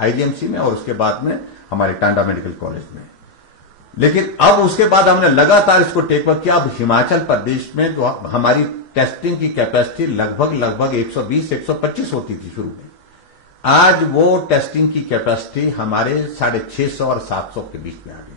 IGMC में और उसके बाद में हमारे टांडा मेडिकल कॉलेज में। लेकिन अब उसके बाद हमने लगातार इसको टेकअप किया। अब हिमाचल प्रदेश में जो हमारी टेस्टिंग की कैपेसिटी लगभग 120-125 होती थी शुरू में, आज वो टेस्टिंग की कैपेसिटी हमारे 650 और 700 के बीच में आ गई।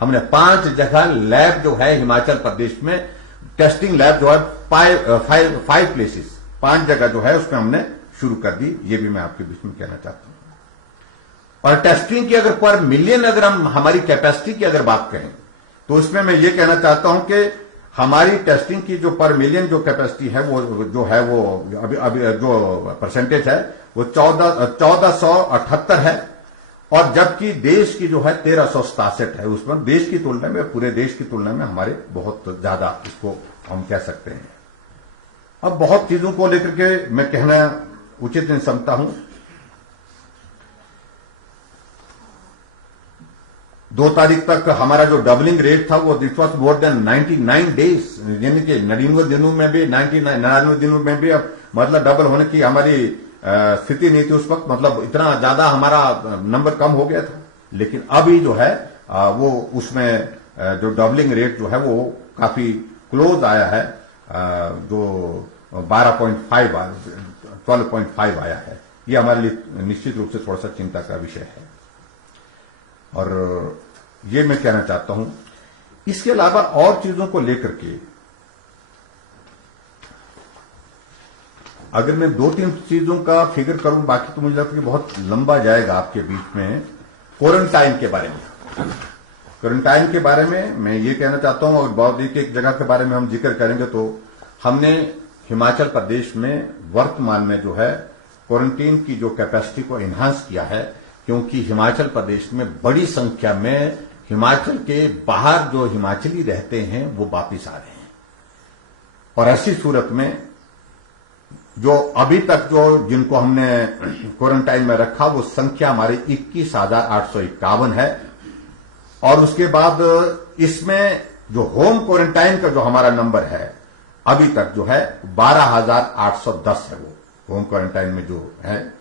हमने 5 जगह लैब जो है हिमाचल प्रदेश में, टेस्टिंग लैब जो है 5 प्लेसेस, 5 जगह जो है उसमें हमने शुरू कर दी। ये भी मैं आपके बीच में कहना चाहता हूं। और टेस्टिंग की अगर पर मिलियन अगर हम हमारी कैपेसिटी की अगर बात करें तो उसमें मैं ये कहना चाहता हूं कि हमारी टेस्टिंग की जो पर मिलियन जो कैपेसिटी है वो जो है वो अभी जो परसेंटेज है वो 1478 है, और जबकि देश की जो है 1367 है। उसमें देश की तुलना में, पूरे देश की तुलना में हमारे बहुत ज्यादा इसको हम कह सकते हैं। अब बहुत चीजों को लेकर के मैं कहना उचित नहीं समझता हूं। 2 तारीख तक हमारा जो डबलिंग रेट था वो it was more than 99 days, यानी कि 99 दिनों में भी 99 दिनों में भी अब मतलब डबल होने की हमारी स्थिति नहीं थी उस वक्त। मतलब इतना ज्यादा हमारा नंबर कम हो गया था। लेकिन अभी जो है वो उसमें जो डबलिंग रेट जो है वो काफी क्लोज आया है, जो 12.5 आया है। ये हमारे लिए निश्चित रूप से थोड़ा सा चिंता का विषय है। और ये मैं कहना चाहता हूं, इसके अलावा और चीजों को लेकर के अगर मैं 2-3 चीजों का फिगर करूं, बाकी तो मुझे लगता है कि बहुत लंबा जाएगा आपके बीच में। क्वारंटाइन के बारे में, क्वारंटाइन के बारे में मैं ये कहना चाहता हूं, और बहुत एक जगह के बारे में हम जिक्र करेंगे तो हमने हिमाचल प्रदेश में वर्तमान में जो है क्वारंटीन की जो कैपेसिटी को एनहांस किया है, क्योंकि हिमाचल प्रदेश में बड़ी संख्या में हिमाचल के बाहर जो हिमाचली रहते हैं वो वापिस आ रहे हैं। और ऐसी सूरत में जो अभी तक जो जिनको हमने क्वारंटाइन में रखा वो संख्या हमारी 21,851 है। और उसके बाद इसमें जो होम क्वारंटाइन का जो हमारा नंबर है अभी तक जो है 12,810 है, वो होम क्वारंटाइन में जो है।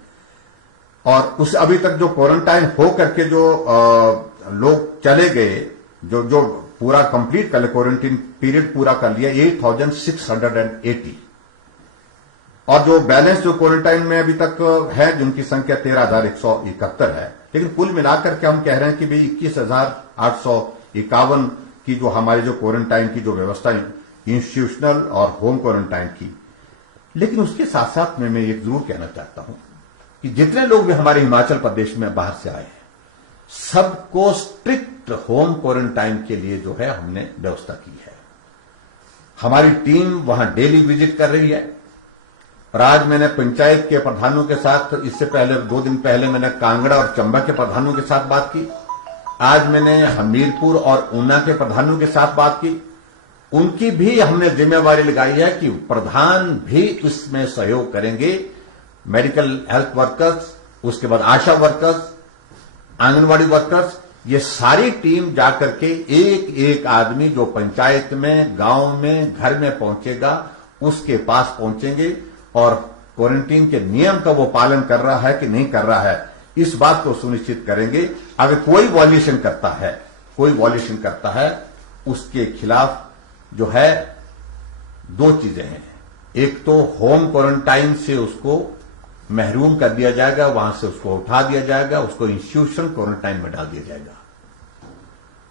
और उस अभी तक जो क्वारंटाइन हो करके जो लोग चले गए, जो पूरा कंप्लीट कर लिया, क्वारंटीन पीरियड पूरा कर लिया 8,680। और जो बैलेंस जो क्वारंटाइन में अभी तक है जिनकी संख्या 13,171 है। लेकिन कुल मिलाकर के हम कह रहे हैं कि भाई 21,851 की जो हमारी जो क्वारंटाइन की जो व्यवस्था इंस्टीट्यूशनल और होम क्वारंटाइन की। लेकिन उसके साथ साथ में मैं एक जरूर कहना चाहता हूं कि जितने लोग भी हमारे हिमाचल प्रदेश में बाहर से आए हैं सबको स्ट्रिक्ट होम क्वारंटाइन के लिए जो है हमने व्यवस्था की है। हमारी टीम वहां डेली विजिट कर रही है। और आज मैंने पंचायत के प्रधानों के साथ, इससे पहले 2 दिन पहले मैंने कांगड़ा और चंबा के प्रधानों के साथ बात की। आज मैंने हमीरपुर और ऊना के प्रधानों के साथ बात की। उनकी भी हमने जिम्मेवारी लगाई है कि प्रधान भी इसमें सहयोग करेंगे। मेडिकल हेल्थ वर्कर्स, उसके बाद आशा वर्कर्स, आंगनवाड़ी वर्कर्स, ये सारी टीम जाकर के एक एक आदमी जो पंचायत में, गांव में, घर में पहुंचेगा उसके पास पहुंचेंगे और क्वारंटीन के नियम का वो पालन कर रहा है कि नहीं कर रहा है इस बात को सुनिश्चित करेंगे। अगर कोई वॉल्यूशन करता है उसके खिलाफ जो है 2 चीजें हैं। एक तो होम क्वारंटाइन से उसको महरूम कर दिया जाएगा, वहां से उसको उठा दिया जाएगा, उसको इंस्टीट्यूशन क्वारंटाइन में डाल दिया जाएगा।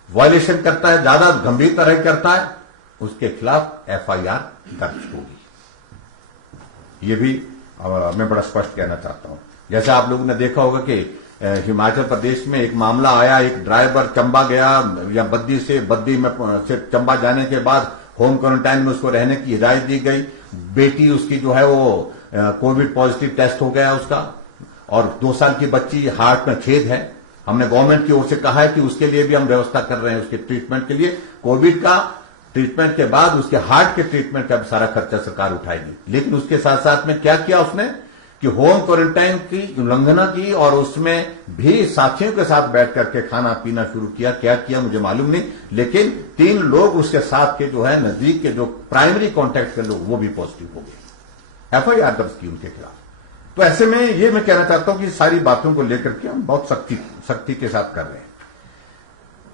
वॉल्यूशन करता है, ज्यादा गंभीर तरह करता है, उसके खिलाफ एफआईआर दर्ज होगी। ये भी मैं बड़ा स्पष्ट कहना चाहता हूं। जैसे आप लोगों ने देखा होगा कि हिमाचल प्रदेश में एक मामला आया, एक ड्राइवर चंबा गया या बद्दी में से चंबा जाने के बाद होम क्वारंटाइन में उसको रहने की हिदायत दी गई। बेटी उसकी जो है वो कोविड पॉजिटिव टेस्ट हो गया उसका, और 2 साल की बच्ची हार्ट में छेद है। हमने गवर्नमेंट की ओर से कहा है कि उसके लिए भी हम व्यवस्था कर रहे हैं, उसके ट्रीटमेंट के लिए। कोविड का ट्रीटमेंट के बाद उसके हार्ट के ट्रीटमेंट का सारा खर्चा सरकार उठाएगी। लेकिन उसके साथ साथ में क्या किया उसने कि होम क्वारंटाइन की उल्लंघना की और उसमें भी साथियों के साथ बैठ करके खाना पीना शुरू किया। क्या किया मुझे मालूम नहीं, लेकिन 3 लोग उसके साथ के जो है नजदीक के जो प्राइमरी कॉन्टैक्ट के लोग वो भी पॉजिटिव हो गए। एफआईआर दर्ज की उनके खिलाफ। तो ऐसे में ये मैं कहना चाहता हूं कि सारी बातों को लेकर के हम बहुत सख्ती के साथ कर रहे हैं।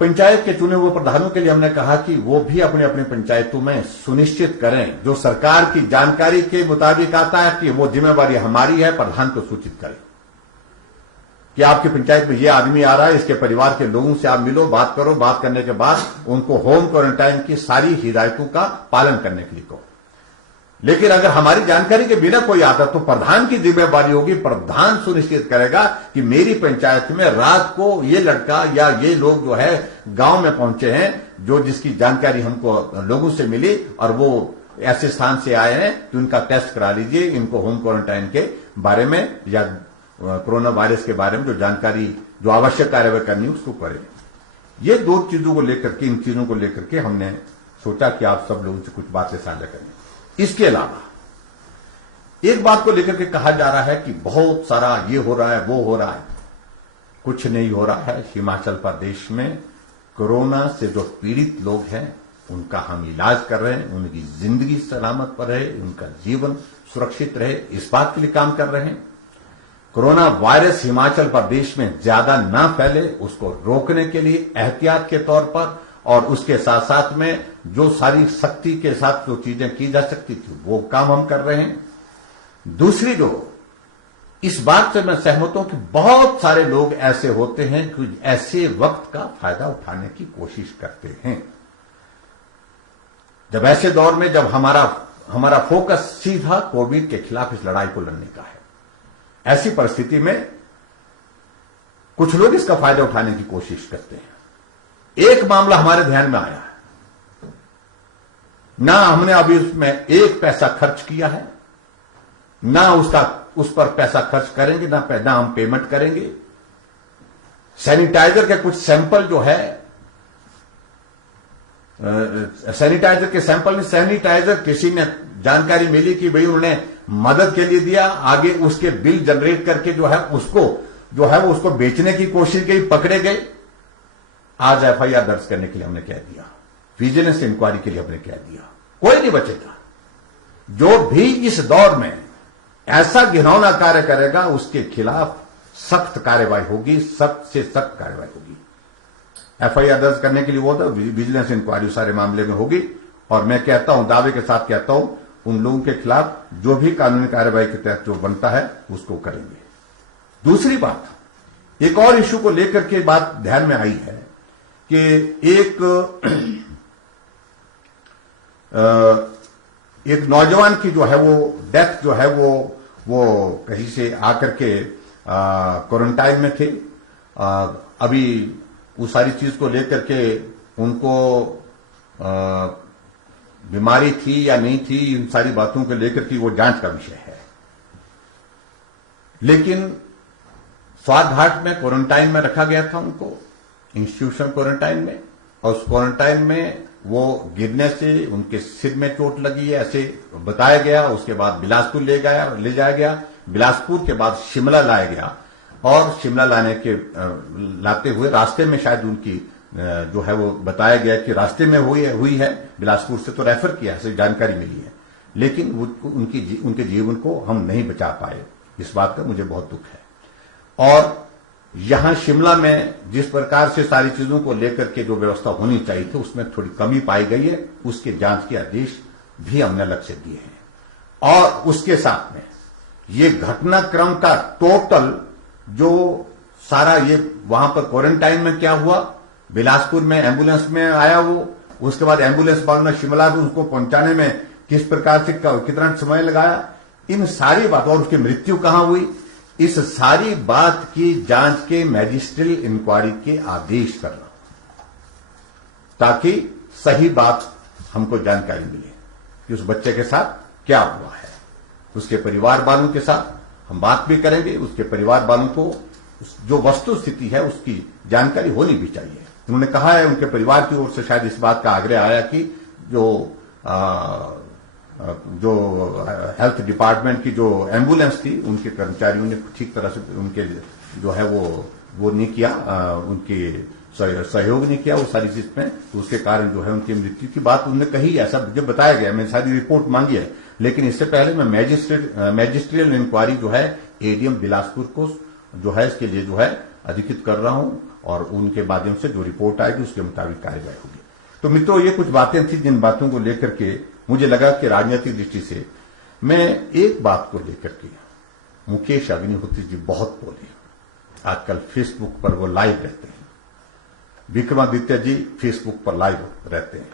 पंचायत के चुने हुए प्रधानों के लिए हमने कहा कि वो भी अपने अपने पंचायतों में सुनिश्चित करें, जो सरकार की जानकारी के मुताबिक आता है कि वो जिम्मेवारी हमारी है, प्रधान को सूचित करें कि आपकी पंचायत में ये आदमी आ रहा है, इसके परिवार के लोगों से आप मिलो, बात करो, बात करने के बाद उनको होम क्वारंटाइन की सारी हिदायतों का पालन करने के लिए कहो। लेकिन अगर हमारी जानकारी के बिना कोई आता तो प्रधान की जिम्मेवारी होगी, प्रधान सुनिश्चित करेगा कि मेरी पंचायत में रात को ये लड़का या ये लोग जो है गांव में पहुंचे हैं, जो जिसकी जानकारी हमको लोगों से मिली और वो ऐसे स्थान से आए हैं कि उनका टेस्ट करा लीजिए, इनको होम क्वारंटाइन के बारे में या कोरोना वायरस के बारे में जो जानकारी, जो आवश्यक कार्रवाई करनी है उसको करें। ये दो चीजों को लेकर के, इन चीजों को लेकर के हमने सोचा कि आप सब लोगों से कुछ बातें साझा करें। इसके अलावा एक बात को लेकर के कहा जा रहा है कि बहुत सारा ये हो रहा है, वो हो रहा है। कुछ नहीं हो रहा है। हिमाचल प्रदेश में कोरोना से जो पीड़ित लोग हैं उनका हम इलाज कर रहे हैं, उनकी जिंदगी सलामत पर रहे, उनका जीवन सुरक्षित रहे, इस बात के लिए काम कर रहे हैं। कोरोना वायरस हिमाचल प्रदेश में ज्यादा ना फैले, उसको रोकने के लिए एहतियात के तौर पर और उसके साथ साथ में जो सारी सख्ती के साथ जो चीजें की जा सकती थी वो काम हम कर रहे हैं। दूसरी जो इस बात से मैं सहमत हूं कि बहुत सारे लोग ऐसे होते हैं कि ऐसे वक्त का फायदा उठाने की कोशिश करते हैं। जब ऐसे दौर में जब हमारा फोकस सीधा कोविड के खिलाफ इस लड़ाई को लड़ने का है, ऐसी परिस्थिति में कुछ लोग इसका फायदा उठाने की कोशिश करते हैं। एक मामला हमारे ध्यान में आया है, ना हमने अभी उसमें एक पैसा खर्च किया है, ना उस पर पैसा खर्च करेंगे, ना हम पेमेंट करेंगे। सैनिटाइजर के कुछ सैंपल जो है, सैनिटाइजर के सैंपल में सैनिटाइजर किसी ने जानकारी मिली कि भाई उन्होंने मदद के लिए दिया, आगे उसके बिल जनरेट करके जो है उसको बेचने की कोशिश की, पकड़े गए। आज एफआईआर दर्ज करने के लिए हमने कह दिया, विजिलेंस इंक्वायरी के लिए हमने कह दिया, कोई नहीं बचेगा। जो भी इस दौर में ऐसा घिनौना कार्य करेगा उसके खिलाफ सख्त कार्रवाई होगी, सख्त से सख्त कार्रवाई होगी। एफआईआर दर्ज करने के लिए वो विजिलेंस इंक्वायरी सारे मामले में होगी और मैं कहता हूं, दावे के साथ कहता हूं, उन लोगों के खिलाफ जो भी कानूनी कार्रवाई के तहत जो बनता है उसको करेंगे। दूसरी बात, एक और इश्यू को लेकर के बात ध्यान में आई है कि एक नौजवान की जो है वो डेथ जो है वो कहीं से आकर के क्वारंटाइन में थे। अभी उस सारी चीज को लेकर के उनको बीमारी थी या नहीं थी, इन सारी बातों को लेकर के वो जांच का विषय है। लेकिन स्वारघाट में क्वारंटाइन में रखा गया था उनको, इंस्टीट्यूशन क्वारंटाइन में, और उस क्वारंटाइन में वो गिरने से उनके सिर में चोट लगी है ऐसे बताया गया। उसके बाद बिलासपुर ले जाया गया, बिलासपुर के बाद शिमला लाया गया और शिमला लाते हुए रास्ते में शायद उनकी जो है वो बताया गया कि रास्ते में हुई है, बिलासपुर से तो रेफर किया, ऐसी जानकारी मिली है। लेकिन उनके जीवन को हम नहीं बचा पाए, इस बात का मुझे बहुत दुख है। और यहां शिमला में जिस प्रकार से सारी चीजों को लेकर के जो व्यवस्था होनी चाहिए थी उसमें थोड़ी कमी पाई गई है, उसके जांच के आदेश भी हमने अलग से दिए हैं। और उसके साथ में ये घटनाक्रम का टोटल जो सारा ये वहां पर क्वारंटाइन में क्या हुआ, बिलासपुर में एम्बुलेंस में आया वो, उसके बाद एम्बुलेंस वालों ने शिमला में उसको पहुंचाने में किस प्रकार से कितना समय लगाया, इन सारी बातों, और उसकी मृत्यु कहां हुई, इस सारी बात की जांच के मैजिस्ट्रियल इंक्वायरी के आदेश करना, ताकि सही बात हमको जानकारी मिले कि उस बच्चे के साथ क्या हुआ है। उसके परिवार वालों के साथ हम बात भी करेंगे, उसके परिवार वालों को जो वस्तु स्थिति है उसकी जानकारी होनी भी चाहिए। उन्होंने कहा है, उनके परिवार की ओर से शायद इस बात का आग्रह आया कि जो हेल्थ डिपार्टमेंट की जो एम्बुलेंस थी उनके कर्मचारियों ने ठीक तरह से उनके जो है वो नहीं किया, उनके सहयोग नहीं किया वो सारी चीज में, तो उसके कारण जो है उनकी मृत्यु की बात उन्होंने कही, ऐसा मुझे बताया गया, मैंने सारी रिपोर्ट मांगी है। लेकिन इससे पहले मैं मैजिस्ट्रियल इंक्वायरी जो है एडीएम बिलासपुर को जो है इसके लिए जो है अधिकृत कर रहा हूं और उनके माध्यम से जो रिपोर्ट आएगी उसके मुताबिक कार्रवाई होगी। तो मित्रों, ये कुछ बातें थी जिन बातों को लेकर के मुझे लगा कि राजनीतिक दृष्टि से मैं एक बात को लेकर के मुकेश अग्निहोत्री जी बहुत बोले। आजकल फेसबुक पर वो लाइव रहते हैं, विक्रमादित्य जी फेसबुक पर लाइव रहते हैं।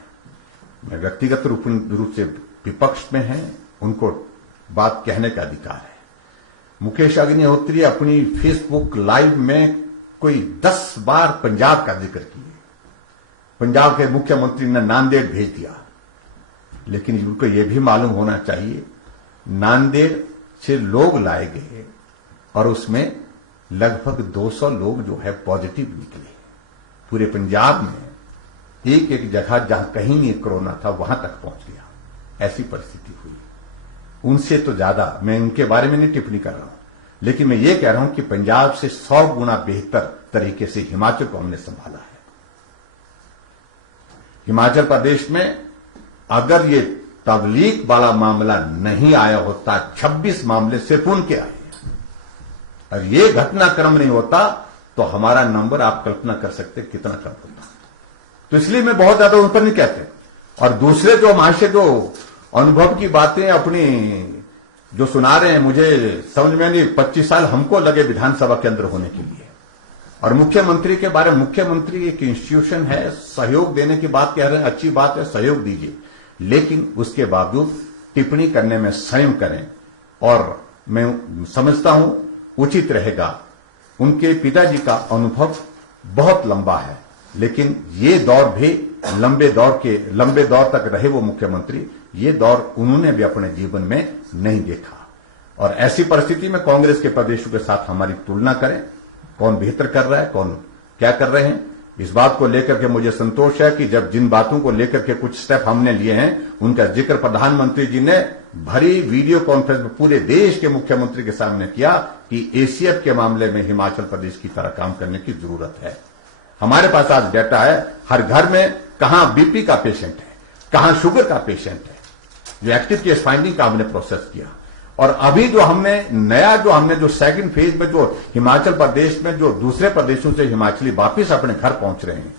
मैं व्यक्तिगत रूप से विपक्ष में हैं, उनको बात कहने का अधिकार है। मुकेश अग्निहोत्री अपनी फेसबुक लाइव में कोई 10 बार पंजाब का जिक्र किए। पंजाब के मुख्यमंत्री ने नांदेड़ भेज दिया, लेकिन उनको यह भी मालूम होना चाहिए नांदेड़ से लोग लाए गए और उसमें लगभग 200 लोग जो है पॉजिटिव निकले। पूरे पंजाब में एक एक जगह जहां कहीं नहीं कोरोना था वहां तक पहुंच गया। ऐसी परिस्थिति हुई। उनसे तो ज्यादा मैं उनके बारे में नहीं टिप्पणी कर रहा हूं, लेकिन मैं ये कह रहा हूं कि पंजाब से 100 गुना बेहतर तरीके से हिमाचल को हमने संभाला है। हिमाचल प्रदेश में अगर ये तबलीग वाला मामला नहीं आया होता, 26 मामले सिर्फ उनके आए, और ये घटनाक्रम नहीं होता तो हमारा नंबर आप कल्पना कर सकते कितना कम होता। तो इसलिए मैं बहुत ज्यादा उन पर नहीं कहते। और दूसरे जो महाशय जो अनुभव की बातें अपनी जो सुना रहे हैं, मुझे समझ में नहीं। 25 साल हमको लगे विधानसभा के अंदर होने के लिए, और मुख्यमंत्री के बारे में, मुख्यमंत्री एक इंस्टीट्यूशन है, सहयोग देने की बात कह रहे हैं, अच्छी बात है, सहयोग दीजिए, लेकिन उसके बावजूद टिप्पणी करने में संयम करें। और मैं समझता हूं उचित रहेगा। उनके पिताजी का अनुभव बहुत लंबा है, लेकिन ये दौर भी लंबे दौर तक रहे वो मुख्यमंत्री, ये दौर उन्होंने भी अपने जीवन में नहीं देखा। और ऐसी परिस्थिति में कांग्रेस के प्रदेशों के साथ हमारी तुलना करें, कौन बेहतर कर रहा है, कौन क्या कर रहे हैं, इस बात को लेकर के मुझे संतोष है कि जब जिन बातों को लेकर के कुछ स्टेप हमने लिए हैं, उनका जिक्र प्रधानमंत्री जी ने भरी वीडियो कॉन्फ्रेंस में पूरे देश के मुख्यमंत्री के सामने किया कि एसीएफ के मामले में हिमाचल प्रदेश की तरह काम करने की जरूरत है। हमारे पास आज डेटा है, हर घर में कहां बीपी का पेशेंट है, कहां शुगर का पेशेंट है। जो एक्टिव केस फाइंडिंग का हमने प्रोसेस किया, और अभी जो हमने जो सेकंड फेज में जो हिमाचल प्रदेश में जो दूसरे प्रदेशों से हिमाचली वापिस अपने घर पहुंच रहे हैं,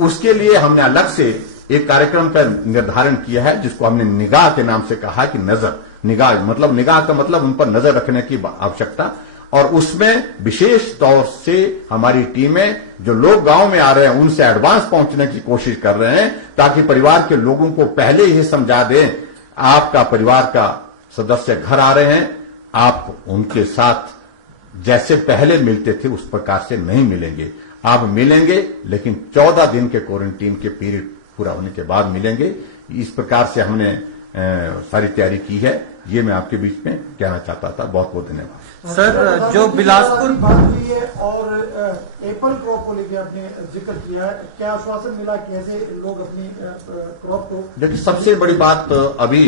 उसके लिए हमने अलग से एक कार्यक्रम का निर्धारण किया है, जिसको हमने निगाह के नाम से कहा कि निगाह का मतलब उन पर नजर रखने की आवश्यकता। और उसमें विशेष तौर से हमारी टीमें जो लोग गांव में आ रहे हैं उनसे एडवांस पहुंचने की कोशिश कर रहे हैं, ताकि परिवार के लोगों को पहले ही समझा दें, आपका परिवार का सदस्य घर आ रहे हैं, आप उनके साथ जैसे पहले मिलते थे उस प्रकार से नहीं मिलेंगे। आप मिलेंगे, लेकिन 14 दिन के क्वारंटीन के पीरियड पूरा होने के बाद मिलेंगे। इस प्रकार से हमने सारी तैयारी की है। ये मैं आपके बीच में कहना चाहता था। बहुत बहुत धन्यवाद। सर, जो बिलासपुर बात हुई है और एप्पल क्रॉप को लेकर आपने जिक्र किया है, क्या आश्वासन मिला, कैसे लोग अपनी क्रॉप को? देखिए, सबसे बड़ी बात अभी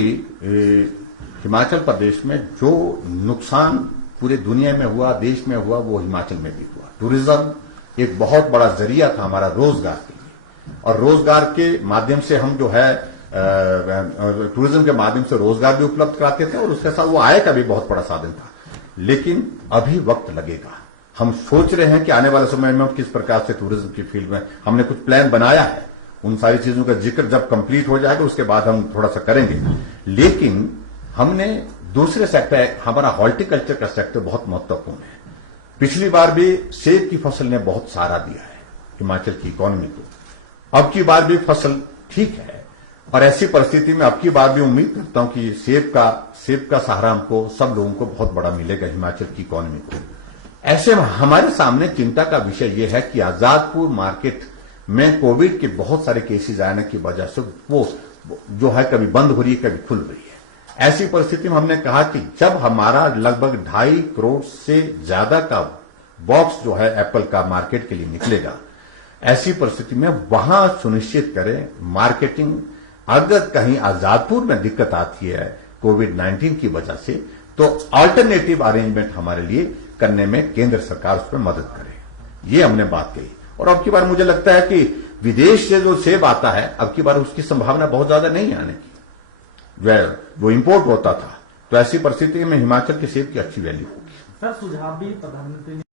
हिमाचल प्रदेश में जो नुकसान पूरे दुनिया में हुआ, देश में हुआ, वो हिमाचल में भी हुआ। टूरिज्म एक बहुत बड़ा जरिया था हमारा रोजगार के लिए, और रोजगार के माध्यम से हम जो है टूरिज्म के माध्यम से रोजगार भी उपलब्ध कराते थे, और उसके साथ वो आय का भी बहुत बड़ा साधन था। लेकिन अभी वक्त लगेगा। हम सोच रहे हैं कि आने वाले समय में किस प्रकार से टूरिज्म की फील्ड में हमने कुछ प्लान बनाया है। उन सारी चीजों का जिक्र जब कंप्लीट हो जाएगा उसके बाद हम थोड़ा सा करेंगे। लेकिन हमने दूसरे सेक्टर, हमारा हॉर्टिकल्चर का सेक्टर बहुत महत्वपूर्ण है। पिछली बार भी सेब की फसल ने बहुत सहारा दिया है हिमाचल की इकोनॉमी को। अब की बार भी फसल ठीक है, और ऐसी परिस्थिति में अब की बार भी उम्मीद करता हूं कि सेब का सहारा हमको, सब लोगों को बहुत बड़ा मिलेगा हिमाचल की इकोनॉमी को। ऐसे में हमारे सामने चिंता का विषय यह है कि आजादपुर मार्केट में कोविड के बहुत सारे केसेस आने की वजह से वो जो है कभी बंद हो रही है, कभी खुल रही है। ऐसी परिस्थिति में हमने कहा कि जब हमारा लगभग 2.5 करोड़ से ज्यादा का बॉक्स जो है एप्पल का मार्केट के लिए निकलेगा, ऐसी परिस्थिति में वहां सुनिश्चित करें मार्केटिंग। अगर कहीं आजादपुर में दिक्कत आती है कोविड-19 की वजह से, तो अल्टरनेटिव अरेंजमेंट हमारे लिए करने में केंद्र सरकार उस पर मदद करे। ये हमने बात कही। और अब की बार मुझे लगता है कि विदेश से जो सेब आता है, अब की बार उसकी संभावना बहुत ज्यादा नहीं आने की। वो इंपोर्ट होता था, तो ऐसी परिस्थिति में हिमाचल के सेब की अच्छी वैल्यू होगी। सर सुझाव भी प्रधानमंत्री ने